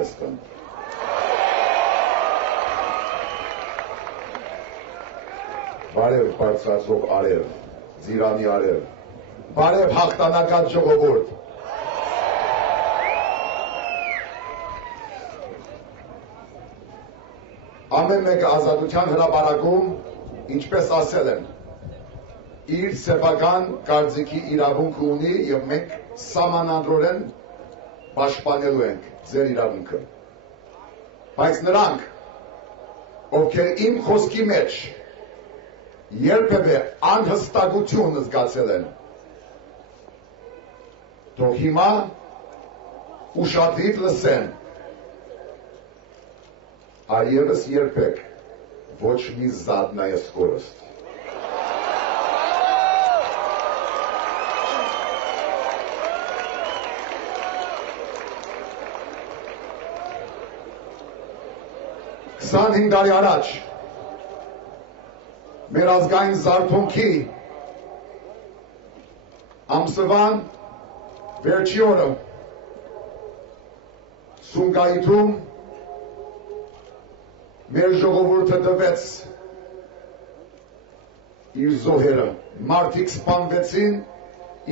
Հայաստան։ Բարև բարձրացող արև, Ծիրանի արև, բարև հաղթանակած ժողովուրդ։ Ամեն մեկը ազատության հրապարակում, ինչպես ասել են, իր սեփական կարծիքի իրավունք ունի եւ մենք սահմանադրորեն պաշտպանելու ենք ձեր իրավունքը։ Բայց նրանք, ովքեր իմ խոսքի մեջ երբևէ անհստակություն զգացել են, թող հիմա ուշադրիր լսեն, այլևս երբեք ոչ մի զադնայ скорость։ Քսանհինգ տարի առաջ մեր ազգային զարթոնքի ամսվան վերջի օրը Սումգայիթում մեր ժողովուրդը տվեց իր զոհերը, մարդիկ սպանվեցին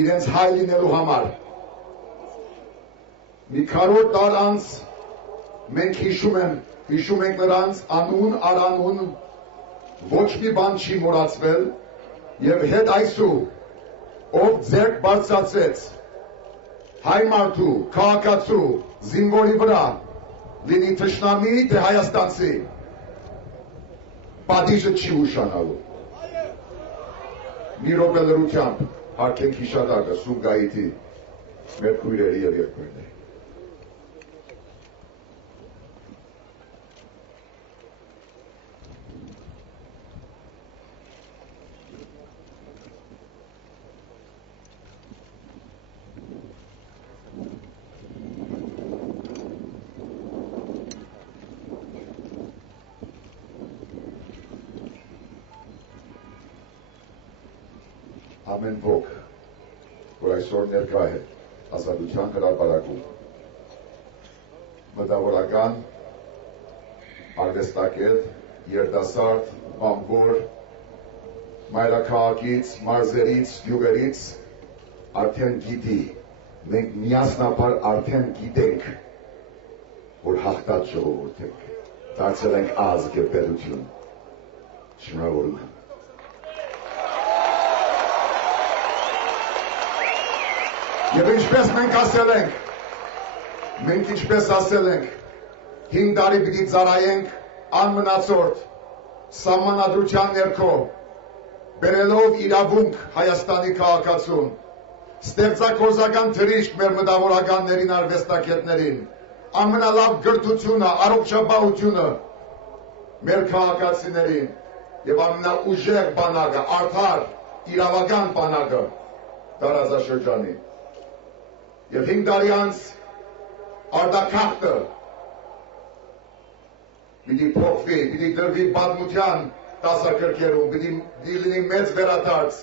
իրենց հայ լինելու համար։ Մի քառորդ տար անց մենք հիշում ենք նրանց անուն արանուն, ոչ մի բան չի մոռացվել եւ հետ այսու, ով ձեռք բարձրացեց հայ մարդու, քաղաքացու, զինվորի վրա, լինի թշնամի, թե հայաստանցի, պատիժը չի ուշանալու։ Մի րոպե լրությամբ հարգենք հիշատակը Սումգայիթի մեր քույրերի եւ եղբայրների։ Ամեն ոք, որ այսօր ներկա է ազատության հրապարակում, մտավորական, արվեստագետ, երիտասարդ, բանվոր, մայրաքաղաքից, մարզերից, գյուղերից արդեն գիտի, մենք միասնաբար արդեն գիտենք, որ հաղթած ժողովուրդ ենք, դարձել ենք ազգ եւ պետություն։ Շնորհավորում եմ։ Եվ ինչպես մենք ասել ենք, 5 տարի պիտի ծառայենք անմնացորդ սահմանադրության ներքո, բերելով իրավունք Հայաստանի քաղաքացուն, ստեղծագործական թռիչք մեր մտավորականներին, արվեստագետներին, ամենալավ գրթությունը, առողջապահությունը մեր քաղաքացիներին եւ ամենաուժեղ բանակը, արդար, իրավական բանակը տարածաշրջանի։ Եվ 5 տարի անց արտաքաղթը պիտի փոխվի, պիտի դրվի պատմության դասագրքերում, պիտի լինի մեծ վերադարձ,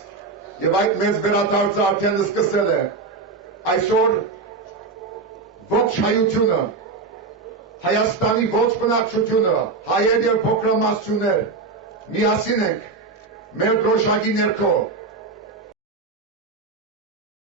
եւ այդ մեծ վերադարձը արդեն սկսել է։ Այսօր ողջ հայությունը, Հայաստանի ողջ բնակչությունը, հայեր եւ փոքրամասնություններ միասին ենք մեր դրոշակի ներքո